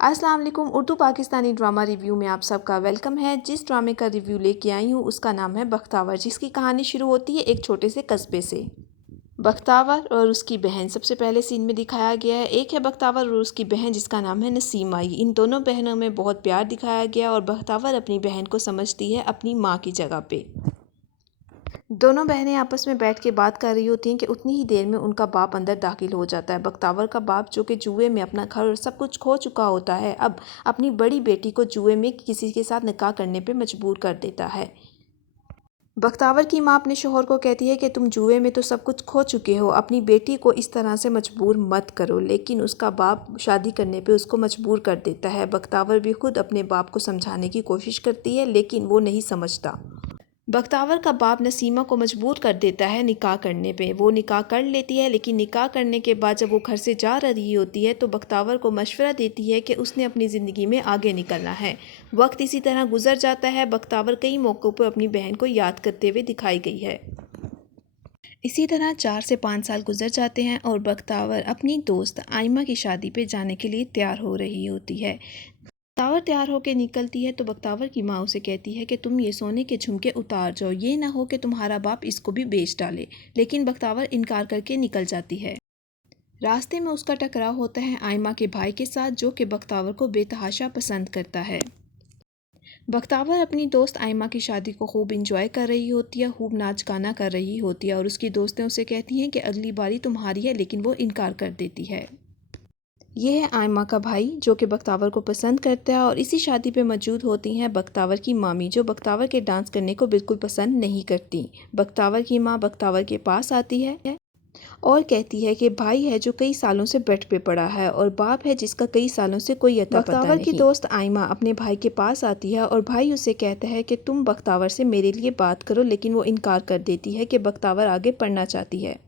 अस्सलाम वालेकुम। Urdu Pakistani drama review में आप सबका वेलकम है। जिस ड्रामे का रिव्यू लेके आई हूँ उसका नाम है बख्तावर, जिसकी कहानी शुरू होती है एक छोटे से कस्बे से। बख्तावर और उसकी बहन सबसे पहले सीन में दिखाया गया है। एक है बख्तावर और उसकी बहन जिसका नाम है नसीमा। इन दोनों बहनों में बहुत प्यार दिखाया गया और बख्तावर अपनी बहन को समझती है अपनी माँ की जगह पे। दोनों बहनें आपस में बैठ के बात कर रही होती हैं कि उतनी ही देर में उनका बाप अंदर दाखिल हो जाता है। बख्तावर का बाप, जो कि जुए में अपना घर और सब कुछ खो चुका होता है, अब अपनी बड़ी बेटी को जुए में किसी के साथ निकाह करने पे मजबूर कर देता है। बख्तावर की माँ अपने शोहर को कहती है कि तुम जुए में तो सब कुछ खो चुके हो, अपनी बेटी को इस तरह से मजबूर मत करो, लेकिन उसका बाप शादी करने पे उसको मजबूर कर देता है। बख्तावर भी खुद अपने बाप को समझाने की कोशिश करती है, लेकिन वो नहीं समझता। बख्तावर का बाप नसीमा को मजबूर कर देता है निकाह करने पे। वो निकाह कर लेती है, लेकिन निकाह करने के बाद जब वो घर से जा रही होती है तो बख्तावर को मशवरा देती है कि उसने अपनी ज़िंदगी में आगे निकलना है। वक्त इसी तरह गुजर जाता है। बख्तावर कई मौक़ों पर अपनी बहन को याद करते हुए दिखाई गई है। इसी तरह 4 से 5 साल गुजर जाते हैं और बख्तावर अपनी दोस्त आयमा की शादी पे जाने के लिए तैयार हो रही होती है। बख्तावर तैयार होकर निकलती है तो बख्तावर की माँ उसे कहती है कि तुम ये सोने के झुमके उतार जाओ, ये ना हो कि तुम्हारा बाप इसको भी बेच डाले। लेकिन बख्तावर इनकार करके निकल जाती है। रास्ते में उसका टकराव होता है आयमा के भाई के साथ, जो कि बख्तावर को बेतहाशा पसंद करता है। बख्तावर अपनी दोस्त आयमा की शादी को खूब इंजॉय कर रही होती है, खूब नाच गाना कर रही होती है और उसकी दोस्तें उसे कहती हैं कि अगली बारी तुम्हारी है, लेकिन वो इनकार कर देती है। ये है आयमा का भाई, जो कि बख्तावर को पसंद करता है और इसी शादी पे मौजूद होती हैं बख्तावर की मामी, जो बख्तावर के डांस करने को बिल्कुल पसंद नहीं करती। बख्तावर की माँ बख्तावर के पास आती है और कहती है कि भाई है जो कई सालों से बेड पे पड़ा है और बाप है जिसका कई सालों से कोई अता पता नहीं। बख्तावर की दोस्त आयमा अपने भाई के पास आती है और भाई उसे कहता है कि तुम बख्तावर से मेरे लिए बात करो, लेकिन वो इनकार कर देती है कि बख्तावर आगे पढ़ना चाहती है।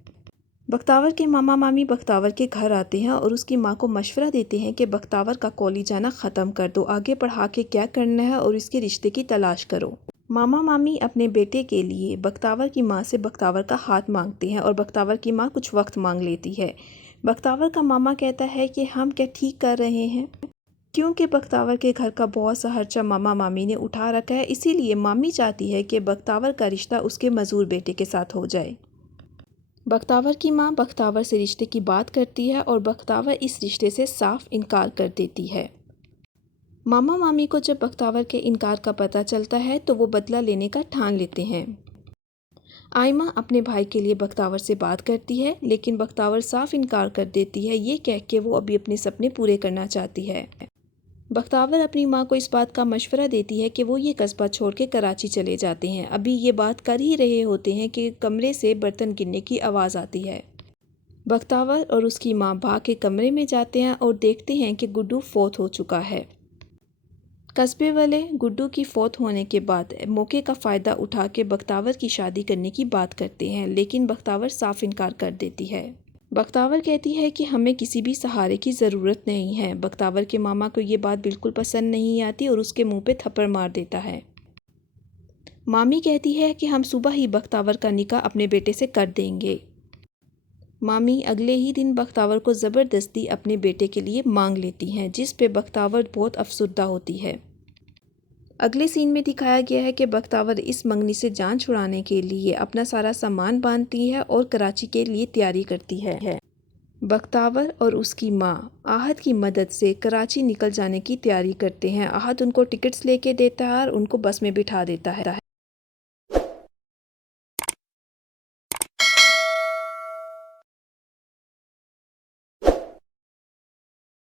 बख्तावर के मामा मामी बख्तावर के घर आते हैं और उसकी माँ को मशवरा देते हैं कि बख्तावर का कॉलेज जाना ख़त्म कर दो, आगे पढ़ा के क्या करना है और इसके रिश्ते की तलाश करो। मामा मामी अपने बेटे के लिए बख्तावर की माँ से बख्तावर का हाथ मांगते हैं और बख्तावर की माँ कुछ वक्त मांग लेती है। बख्तावर का मामा कहता है कि हम क्या ठीक कर रहे हैं, क्योंकि बख्तावर के घर का बहुत सा खर्चा मामा मामी ने उठा रखा है, इसीलिए मामी चाहती है कि बख्तावर का रिश्ता उसके मजदूर बेटे के साथ हो जाए। बख्तावर की माँ बख्तावर से रिश्ते की बात करती है और बख्तावर इस रिश्ते से साफ इनकार कर देती है। मामा मामी को जब बख्तावर के इनकार का पता चलता है तो वो बदला लेने का ठान लेते हैं। आयमा अपने भाई के लिए बख्तावर से बात करती है, लेकिन बख्तावर साफ इनकार कर देती है, ये कह के वो अभी अपने सपने पूरे करना चाहती है। बख्तावर अपनी माँ को इस बात का मशवरा देती है कि वो ये कस्बा छोड़ के कराची चले जाते हैं। अभी ये बात कर ही रहे होते हैं कि कमरे से बर्तन गिरने की आवाज़ आती है। बख्तावर और उसकी माँ भाग के कमरे में जाते हैं और देखते हैं कि गुड्डू फौत हो चुका है। कस्बे वाले गुड्डू की फौत होने के बाद मौके का फ़ायदा उठा के बख्तावर की शादी करने की बात करते हैं, लेकिन बख्तावर साफ इनकार कर देती है। बख्तावर कहती है कि हमें किसी भी सहारे की ज़रूरत नहीं है। बख्तावर के मामा को ये बात बिल्कुल पसंद नहीं आती और उसके मुंह पे थप्पड़ मार देता है। मामी कहती है कि हम सुबह ही बख्तावर का निकाह अपने बेटे से कर देंगे। मामी अगले ही दिन बख्तावर को ज़बरदस्ती अपने बेटे के लिए मांग लेती हैं, जिस पे बख्तावर बहुत अफसुर्दा होती है। अगले सीन में दिखाया गया है कि बख्तावर इस मंगनी से जान छुड़ाने के लिए अपना सारा सामान बांधती है और कराची के लिए तैयारी करती है। बख्तावर और उसकी माँ आहद की मदद से कराची निकल जाने की तैयारी करते हैं। आहद उनको टिकट्स लेके देता है और उनको बस में बिठा देता है।